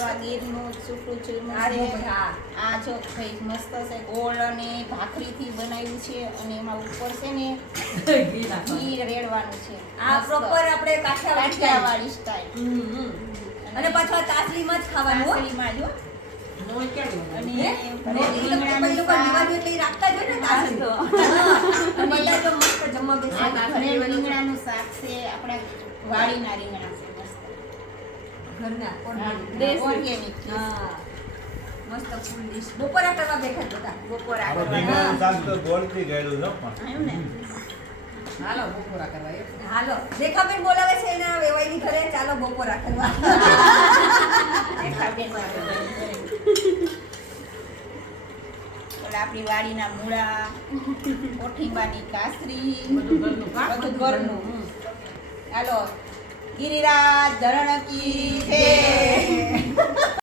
ગીરનું સૂકું ચૂરમું છે. આ જો ભાઈ મસ્ત છે, ગોળ અને ભાખરીથી બનાવ્યું છે અને એમાં ઉપર છે ને ઘી રેડવાનું છે. આ પ્રોપર આપણે કાઠિયાવાડી સ્ટાઈલ અને પાછા તાસલીમાં જ ખાવાનું હો. તાસલીમાં જો. અને રીંગણાનું શાક છે, આપણા વાડીના રીંગણા છે, મસ્ત ઘરના ઓર્ગેનિક. મસ્ત ફૂલ ડીશ બપોરા કરવા બેઠા બધા. બપોરા આપણો કરવા. રીંગણાનું શાક તો ગોળથી ગયેલું છે પણ. આવ્યું ને? હાલો બપોરા કરવા એમ. હાલો રેખાબેન બોલાવે છે એના વેવાઈની ઘરે, ચાલો બપોરા કરવા. રેખાબેન ઓલા આપણી વાડીના મૂળા, કોઠીબાની કાસરી, બધું ઘરનું. હાલો ગિરિરાજ ધરણ કી જય.